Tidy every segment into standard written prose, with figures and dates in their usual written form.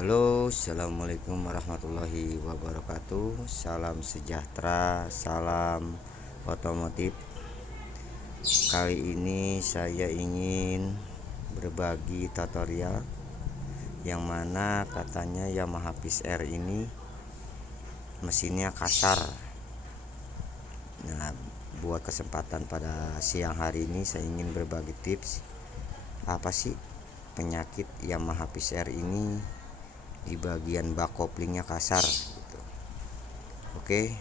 Halo, assalamualaikum warahmatullahi wabarakatuh. Salam sejahtera, salam otomotif. Kali ini saya ingin berbagi tutorial yang mana katanya Yamaha Peace Air ini mesinnya kasar. Nah, buat kesempatan pada siang hari ini saya ingin berbagi tips apa sih penyakit Yamaha Peace Air ini di bagian bak koplingnya kasar gitu. Oke,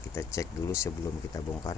kita cek dulu sebelum kita bongkar.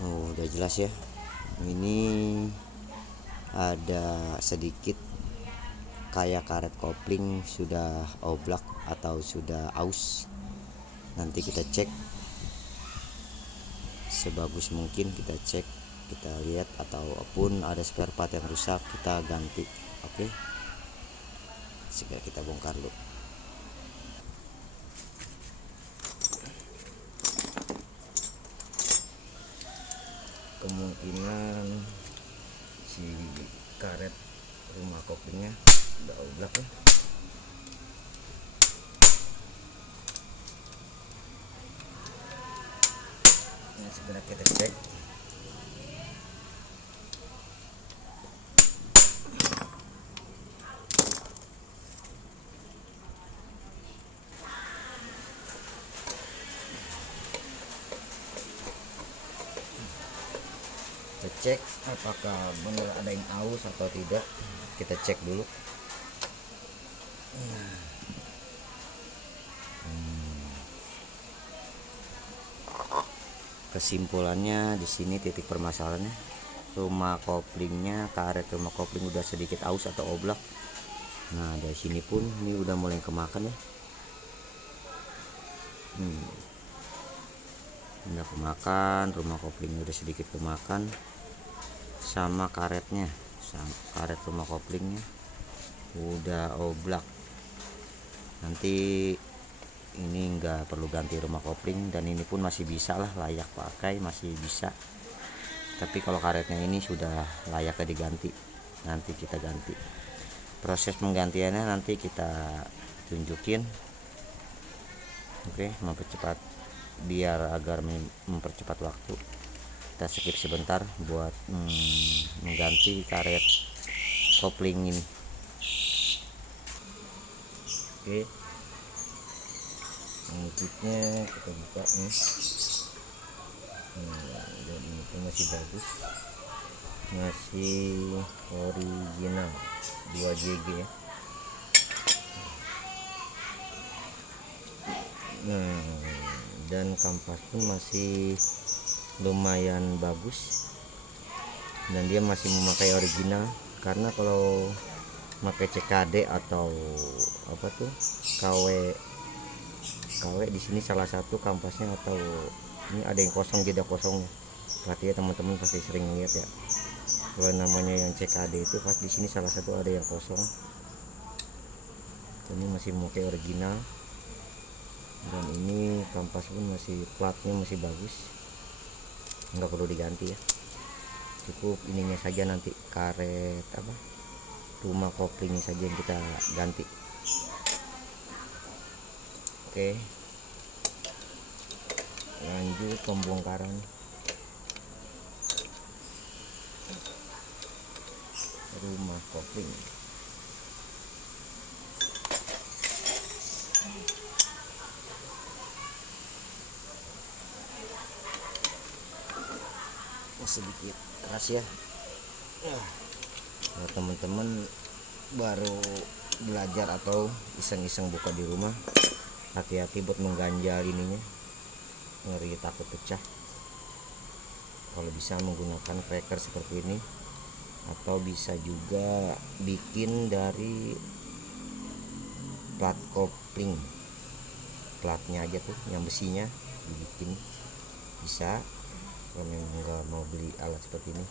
Oh, udah jelas ya. Ini ada sedikit kayak karet kopling sudah oblak atau sudah aus. Nanti kita cek sebagus mungkin, kita cek, kita lihat, ataupun ada spare part yang rusak kita ganti. Oke, segera kita bongkar dulu. Kemungkinan si karet rumah koplingnya udah oblak ya. Ini segera kita cek. Kita cek apakah benar ada yang aus atau tidak. Kita cek dulu. Kesimpulannya di sini titik permasalahannya, rumah koplingnya, karet rumah kopling udah sedikit aus atau oblak. Nah, dari sini pun ini udah mulai kemakan ya. Udah kemakan, rumah koplingnya udah sedikit kemakan, sama karetnya, karet rumah koplingnya udah oblak. Nanti ini nggak perlu ganti rumah kopling, dan ini pun masih bisa lah, layak pakai, masih bisa. Tapi kalau karetnya ini sudah layaknya diganti, nanti kita ganti. Proses penggantiannya nanti kita tunjukin. Oke, mempercepat, biar agar mempercepat waktu, kita skip sebentar buat mengganti karet kopling ini. Oke, motifnya kita buka nih. Dan ini pun masih bagus, masih original 2JG ya. Dan kampas pun masih lumayan bagus, dan dia masih memakai original. Karena kalau pakai CKD atau apa tuh KW di sini salah satu kampasnya, atau ini ada yang kosong, jeda kosong. Berarti ya teman-teman pasti sering lihat ya, kalau namanya yang CKD itu pas di sini salah satu ada yang kosong. Ini masih memakai original, dan ini kampas pun masih, platnya masih bagus, nggak perlu diganti ya. Cukup ininya saja, nanti karet apa rumah koplingnya saja yang kita ganti. Oke, lanjut pembongkaran rumah kopling. Sedikit keras ya. Nah, teman-teman baru belajar atau iseng-iseng buka di rumah, hati-hati buat mengganjal ininya, ngeri takut pecah. Kalau bisa menggunakan cracker seperti ini atau bisa juga bikin dari plat kopling, platnya aja tuh yang besinya dibikin, bisa. Kalau memang nggak mau beli alat seperti ini,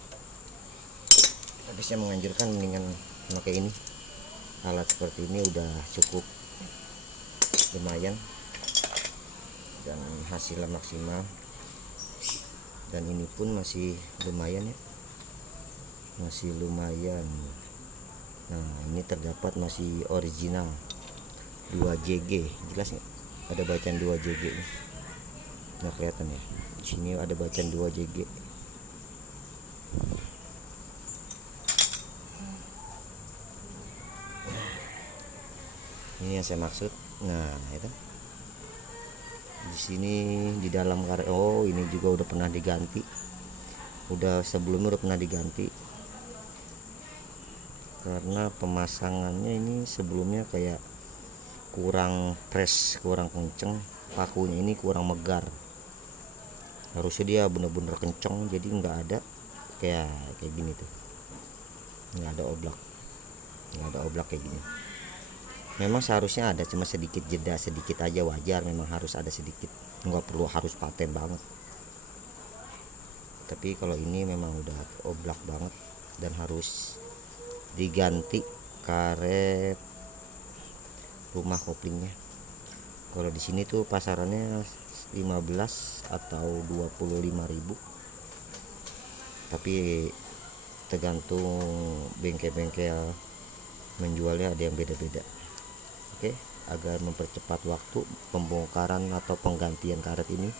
tapi saya menganjurkan mendingan pakai ini. Alat seperti ini udah cukup lumayan dan hasilnya maksimal, dan ini pun masih lumayan ya, masih lumayan. Nah, ini terdapat masih original 2JG, jelas nggak? Ada bacaan 2JG nih, nggak kelihatan ya? Di sini ada bacaan 2JG. Ini yang saya maksud. Nah, itu di sini di dalam karet. Oh, ini juga udah pernah diganti. Sebelumnya udah pernah diganti. Karena pemasangannya ini sebelumnya kayak kurang press, kurang kenceng, pakunya ini kurang megar. Harusnya dia bener-bener kenceng, jadi nggak ada kayak gini tuh, nggak ada oblak kayak gini. Memang seharusnya ada, cuma sedikit jeda, sedikit aja wajar. Memang harus ada sedikit, nggak perlu harus paten banget. Tapi kalau ini memang udah oblak banget dan harus diganti karet rumah koplingnya. Kalau di sini tuh pasarannya 15 atau 25.000, tapi tergantung bengkel-bengkel menjualnya, ada yang beda-beda. Oke, agar mempercepat waktu pembongkaran atau penggantian karet ini,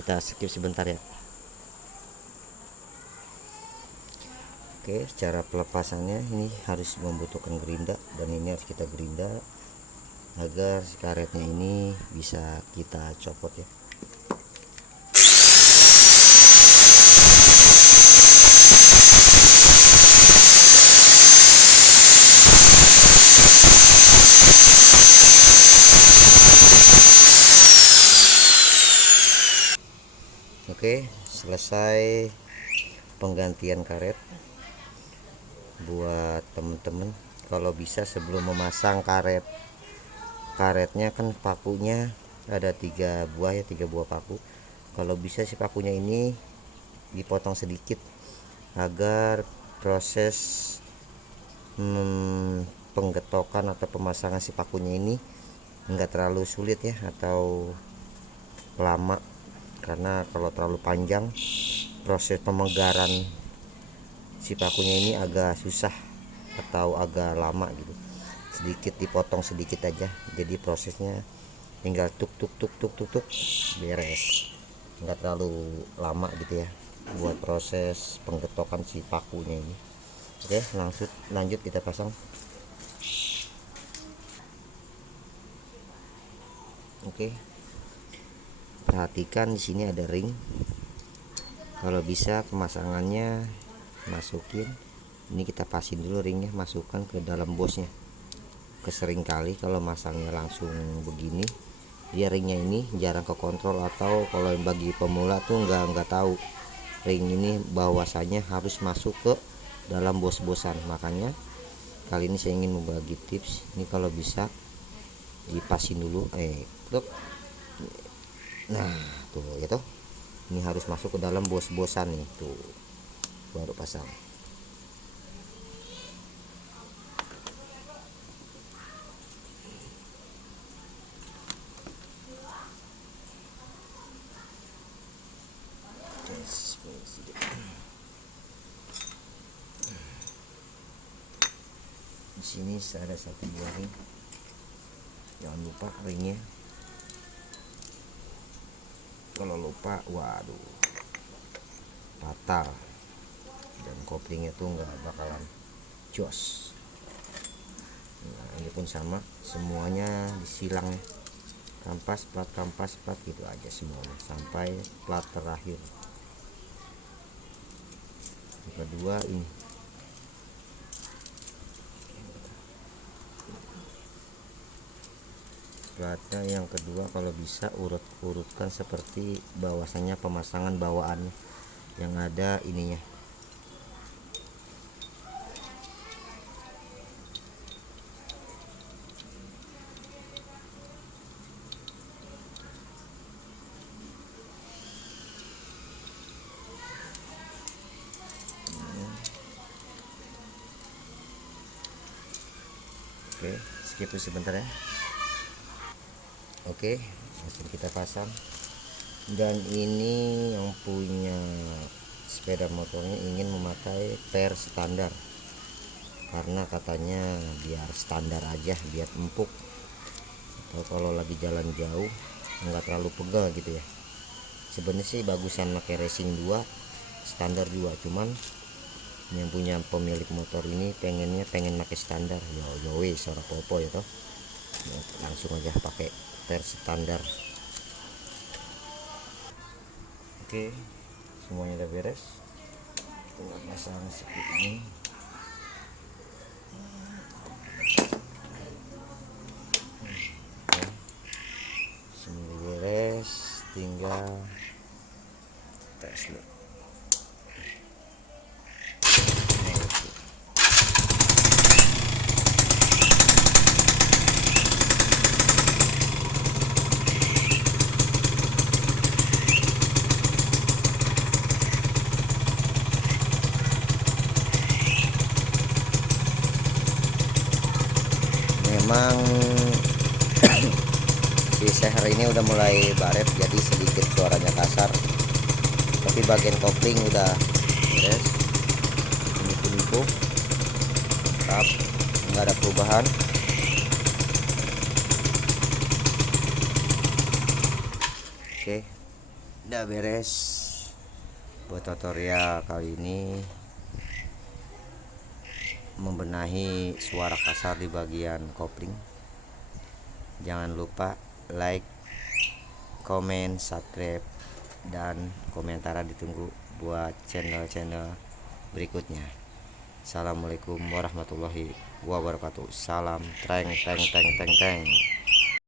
kita skip sebentar ya. Oke, cara pelepasannya ini harus membutuhkan gerinda, dan ini harus kita gerinda agar karetnya ini bisa kita copot ya. Oke, selesai penggantian karet. Buat temen-temen, kalau bisa sebelum memasang karetnya kan pakunya ada 3 buah ya, 3 buah paku. Kalau bisa si pakunya ini dipotong sedikit agar proses penggetokan atau pemasangan si pakunya ini enggak terlalu sulit ya, atau lama. Karena kalau terlalu panjang, proses pemegaran si pakunya ini agak susah atau agak lama gitu. Sedikit dipotong sedikit aja, jadi prosesnya tinggal tuk beres, nggak terlalu lama gitu ya buat proses penggetokan si pakunya ini. Oke, lanjut kita pasang. Oke, perhatikan di sini ada ring. Kalau bisa pemasangannya masukin ini, kita pasin dulu ringnya, masukkan ke dalam bosnya. Kesering kali kalau masangnya langsung begini, dia ringnya ini jarang ke kontrol, atau kalau bagi pemula tuh nggak tahu ring ini bahwasanya harus masuk ke dalam bos-bosan. Makanya kali ini saya ingin membagi tips ini, kalau bisa dipasin dulu nah tuh ya tuh, ini harus masuk ke dalam bos-bosan nih tuh, baru pasang. Di sini ada 1 buah ring, jangan lupa ringnya. Kalau lupa, waduh, fatal, dan koplingnya tuh nggak bakalan jos. Nah, ini pun sama, semuanya disilang ya, kampas plat gitu aja semuanya sampai plat terakhir. Yang kedua ini platnya, yang kedua kalau bisa urutkan seperti bahwasanya pemasangan bawaannya, yang ada ininya Oke, skip dulu sebentar ya. Oke, langsung kita pasang. Dan ini yang punya sepeda motornya ingin memakai per standar, karena katanya biar standar aja, biar empuk, atau kalau lagi jalan jauh nggak terlalu pegal gitu ya. Sebenarnya sih bagusan pakai racing 2, standar 2, cuman yang punya pemilik motor ini pengen pakai standar. Yo wis ora popo ya toh, langsung aja pakai per standar. Oke, semuanya udah beres. Tinggal pasang seperti ini. Oke, semua beres, tinggal tes dulu. Memang si seher ini udah mulai baret, jadi sedikit suaranya kasar, tapi bagian kopling udah beres. Ini pun tetap nggak ada perubahan. Oke, udah beres. Buat tutorial kali ini membenahi suara kasar di bagian kopling. Jangan lupa like, komen, subscribe, dan komentar ditunggu buat channel-channel berikutnya. Assalamualaikum warahmatullahi wabarakatuh. Salam treng treng treng treng treng.